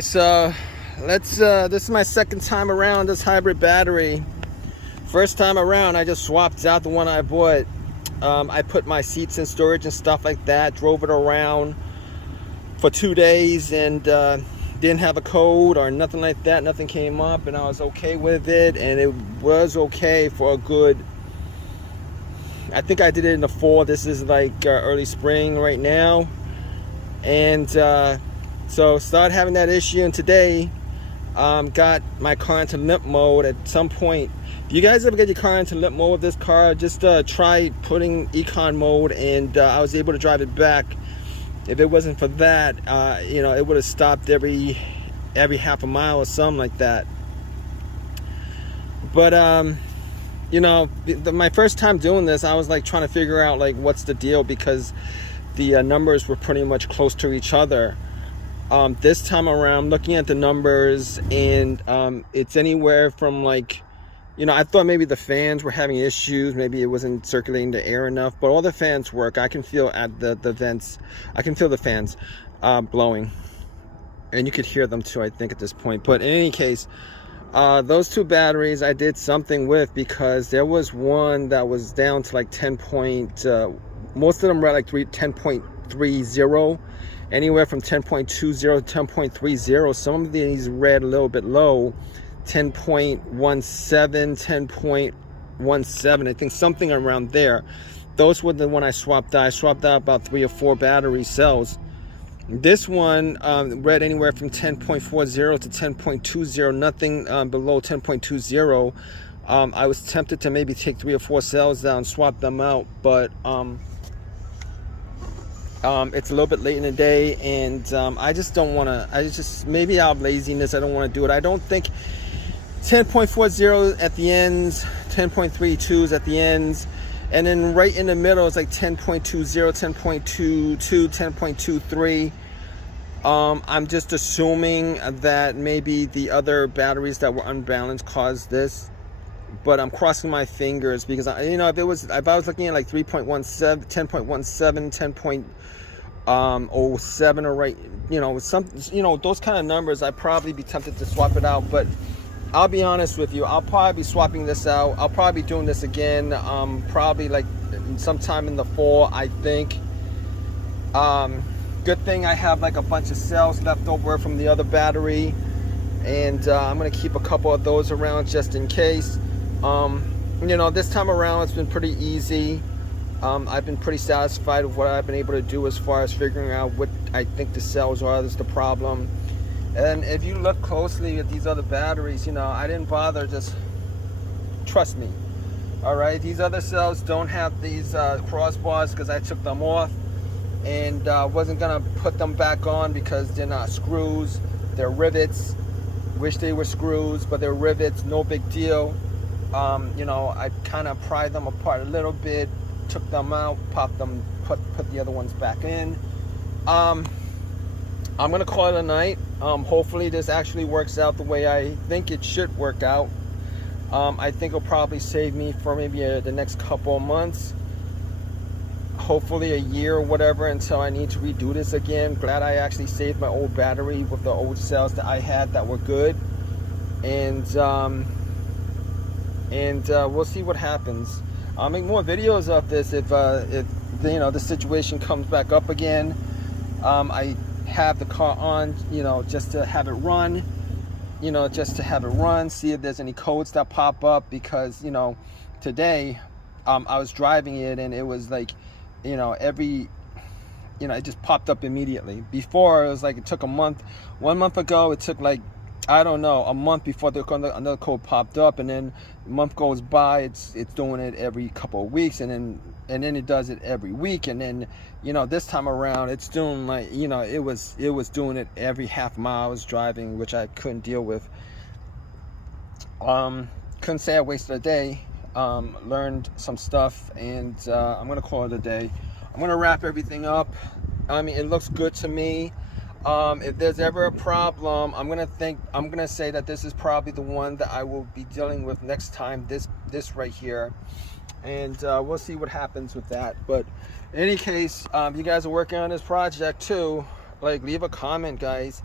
So let's this is my second time around this hybrid battery. First time around I just swapped out the one I bought. I put my seats in storage and stuff like that, drove it around for 2 days and didn't have a code or nothing like that. Nothing came up and I was okay with it, and it was okay for a good, I think I did it in the fall. This is like early spring right now, and so started having that issue, and today got my car into limp mode. At some point, if you guys ever get your car into limp mode with this car, just try putting econ mode, and I was able to drive it back. If it wasn't for that, you know, it would have stopped every half a mile or something like that. But you know, my first time doing this, I was like trying to figure out like what's the deal, because the numbers were pretty much close to each other. This time around, looking at the numbers, and it's anywhere from like, you know, I thought maybe the fans were having issues, maybe it wasn't circulating the air enough, but all the fans work. I can feel at the vents, I can feel the fans blowing, and you could hear them too, I think, at this point. But in any case, those two batteries I did something with, because there was one that was down to like 10 point, most of them were like 10.30, anywhere from 10.20 to 10.30. Some of these read a little bit low, 10.17, 10.17, I think, something around there. Those were the one I swapped out. I swapped out about 3 or 4 battery cells. This one read anywhere from 10.40 to 10.20, nothing below 10.20. I was tempted to maybe take 3 or 4 cells down, swap them out, but it's a little bit late in the day, and I just don't want to, maybe out of laziness, I don't want to do it. I don't think 10.40 at the ends, 10.32s at the ends, and then right in the middle is like 10.20, 10.22, 10.23. I'm just assuming that maybe the other batteries that were unbalanced caused this, but I'm crossing my fingers, because you know, if I was looking at like 3.17, 10.17, 10.07, or right, you know, those kind of numbers, I'd probably be tempted to swap it out. But I'll be honest with you, I'll probably be swapping this out. I'll probably be doing this again, probably like sometime in the fall, I think. Good thing I have like a bunch of cells left over from the other battery, and I'm gonna keep a couple of those around just in case. You know, this time around it's been pretty easy. I've been pretty satisfied with what I've been able to do as far as figuring out what I think the cells are that's the problem. And if you look closely at these other batteries, you know, I didn't bother, just trust me. All right, these other cells don't have these crossbars, because I took them off, and wasn't gonna put them back on because they're not screws, they're rivets. Wish they were screws, but they're rivets, no big deal. You know, I kind of pried them apart a little bit, took them out, popped them, put the other ones back in. I'm gonna call it a night. Hopefully this actually works out the way I think it should work out. I think it'll probably save me for maybe the next couple of months, hopefully a year or whatever, until I need to redo this again. Glad I actually saved my old battery with the old cells that I had that were good, and we'll see what happens. I'll make more videos of this if you know, the situation comes back up again. I have the car on, you know, just to have it run, see if there's any codes that pop up, because, you know, today I was driving it and it was like, you know, it just popped up immediately. Before, it was like it took a month. 1 month ago, it took like, I don't know, a month before another code popped up, and then a month goes by, it's doing it every couple of weeks, and then it does it every week, and then, you know, this time around it's doing like, you know, it was doing it every half mile I was driving, which I couldn't deal with. Couldn't say I wasted a day. Learned some stuff, and I'm gonna call it a day. I'm gonna wrap everything up. I mean, it looks good to me. If there's ever a problem, I'm gonna say that this is probably the one that I will be dealing with next time, this right here, and we'll see what happens with that. But in any case, you guys are working on this project too, like, leave a comment, guys.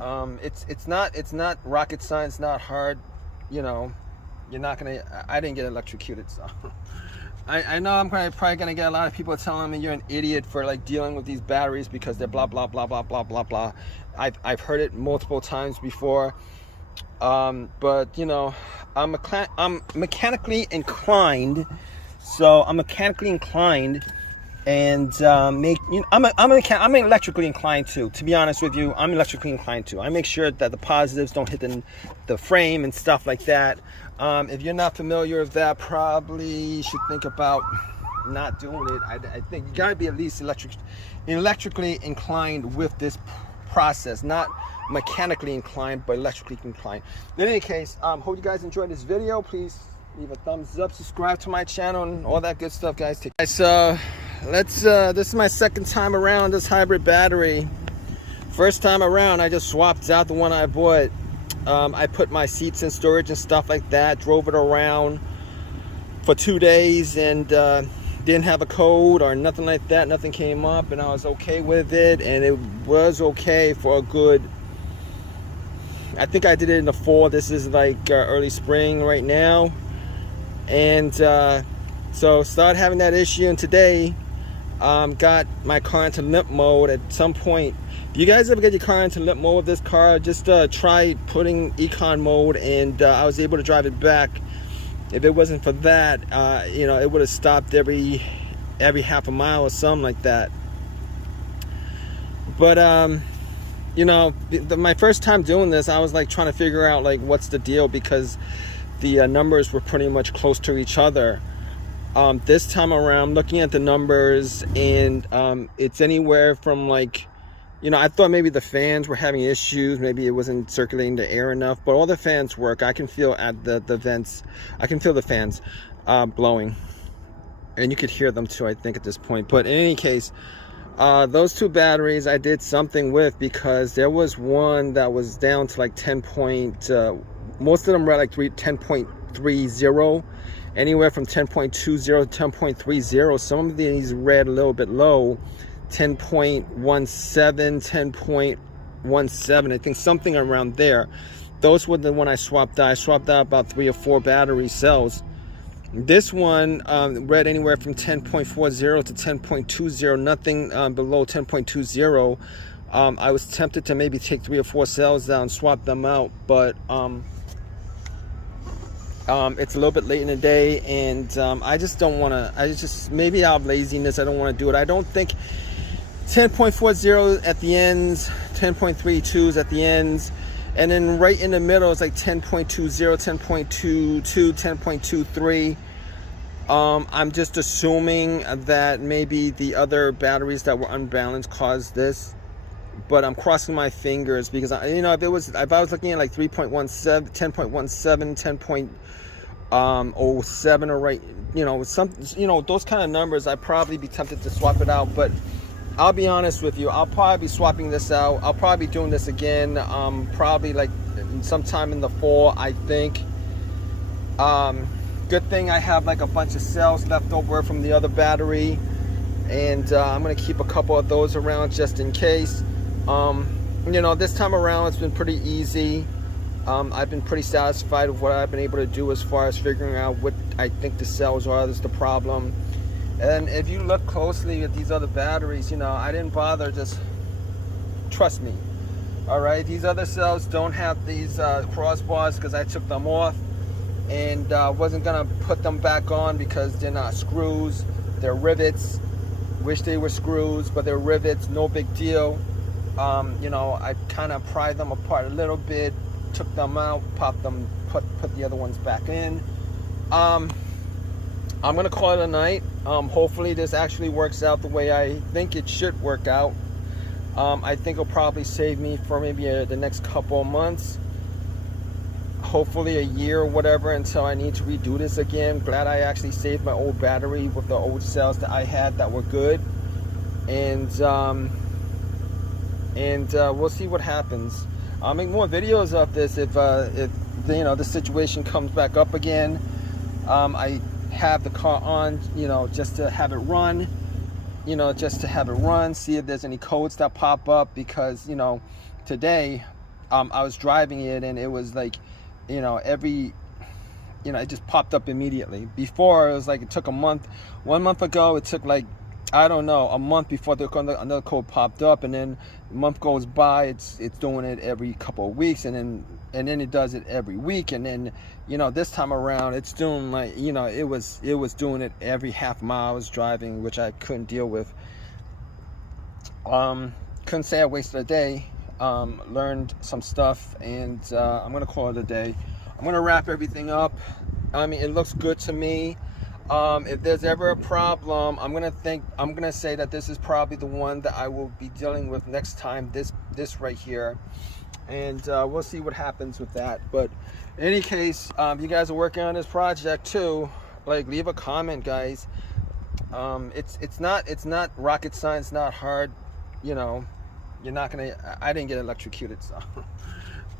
It's not rocket science, not hard. You know, you're not gonna. I didn't get electrocuted, so I know I'm probably gonna get a lot of people telling me you're an idiot for like dealing with these batteries because they're blah blah blah blah blah blah blah. I've heard it multiple times before. But you know, I'm mechanically inclined, so I'm mechanically inclined, and I'm electrically inclined too. To be honest with you, I'm electrically inclined too. I make sure that the positives don't hit the frame and stuff like that. If you're not familiar with that, probably you should think about not doing it. I think you gotta be at least electrically inclined with this process, not mechanically inclined but electrically inclined. In any case, hope you guys enjoyed this video. Please leave a thumbs up, subscribe to my channel, and all that good stuff, guys. So this is my second time around this hybrid battery. First time around, I just swapped out the one I bought. I put my seats in storage and stuff like that, drove it around for 2 days, and didn't have a code or nothing like that. Nothing came up, and I was okay with it, and it was okay for a good, I think I did it in the fall. This is like early spring right now, and so started having that issue, and today got my car into limp mode. At some point, if you guys ever get your car into limp mode with this car, just try putting econ mode, and I was able to drive it back. If it wasn't for that, you know, it would have stopped every half a mile or something like that. But you know, my first time doing this, I was like trying to figure out like what's the deal, because the numbers were pretty much close to each other. This time around, looking at the numbers, and it's anywhere from like, you know, I thought maybe the fans were having issues, maybe it wasn't circulating the air enough, but all the fans work. I can feel at the vents, I can feel the fans blowing, and you could hear them too, I think, at this point. But in any case, those two batteries I did something with, because there was one that was down to like 10 point, most of them were like 10.30, anywhere from 10.20 to 10.30. Some of these read a little bit low, 10.17, 10.17, I think, something around there. Those were the one I swapped out. I swapped out about 3 or 4 battery cells. This one read anywhere from 10.40 to 10.20, nothing below 10.20. I was tempted to maybe take 3 or 4 cells down, swap them out, but it's a little bit late in the day, and I just don't want to. Maybe out of laziness, I don't want to do it. I don't think 10.40 at the ends, 10.32s at the ends, and then right in the middle is like 10.20, 10.22, 10.23. I'm just assuming that maybe the other batteries that were unbalanced caused this, but I'm crossing my fingers, because you know, if I was looking at like 3.17, 10.17, 10.07, or right, you know, those kind of numbers, I'd probably be tempted to swap it out. But I'll be honest with you, I'll probably be swapping this out. I'll probably be doing this again, probably like sometime in the fall, I think. Good thing I have like a bunch of cells left over from the other battery, and I'm gonna keep a couple of those around just in case. You know, this time around it's been pretty easy. I've been pretty satisfied with what I've been able to do as far as figuring out what I think the cells are that's the problem. And if you look closely at these other batteries, you know, I didn't bother, just trust me. All right, these other cells don't have these crossbars, because I took them off, and wasn't gonna put them back on because they're not screws, they're rivets. Wish they were screws, but they're rivets, no big deal. You know, I kind of pried them apart a little bit, took them out, popped them, put the other ones back in. I'm gonna call it a night. Hopefully this actually works out the way I think it should work out. I think it'll probably save me for maybe the next couple of months, hopefully a year or whatever, until I need to redo this again. Glad I actually saved my old battery with the old cells that I had that were good, and we'll see what happens. I'll make more videos of this if you know, the situation comes back up again. I have the car on, you know, just to have it run, see if there's any codes that pop up, because, you know, today, I was driving it, and it was like, you know, it just popped up immediately. Before, it was like it took a month. 1 month ago, it took like, I don't know, a month before another code popped up, and then a month goes by, it's doing it every couple of weeks, and then it does it every week, and then, you know, this time around it's doing, like, you know, it was doing it every half mile I was driving, which I couldn't deal with. Couldn't say I wasted a day. Learned some stuff, and I'm gonna call it a day. I'm gonna wrap everything up. I mean, it looks good to me. If there's ever a problem, I'm gonna say that this is probably the one that I will be dealing with next time, this right here, and we'll see what happens with that. But in any case, if you guys are working on this project too, like, leave a comment, guys. It's not rocket science, not hard, you know. You're not gonna, I didn't get electrocuted, so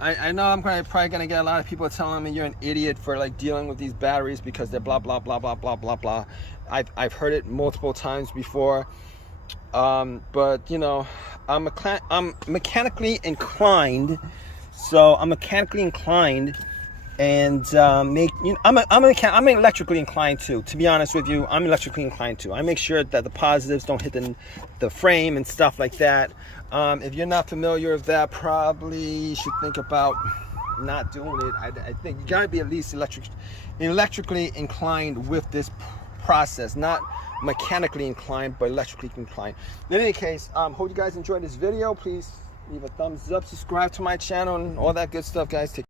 I know I'm probably gonna get a lot of people telling me you're an idiot for, like, dealing with these batteries because they're blah blah blah blah blah blah blah. I've heard it multiple times before, but you know, I'm mechanically inclined, so I'm mechanically inclined, and I'm electrically inclined too. To be honest with you, I'm electrically inclined too. I make sure that the positives don't hit the frame and stuff like that. If you're not familiar with that, probably should think about not doing it. I think you gotta be at least electrically inclined with this process, not mechanically inclined, but electrically inclined. In any case, hope you guys enjoyed this video. Please leave a thumbs up, subscribe to my channel, and all that good stuff, guys. Take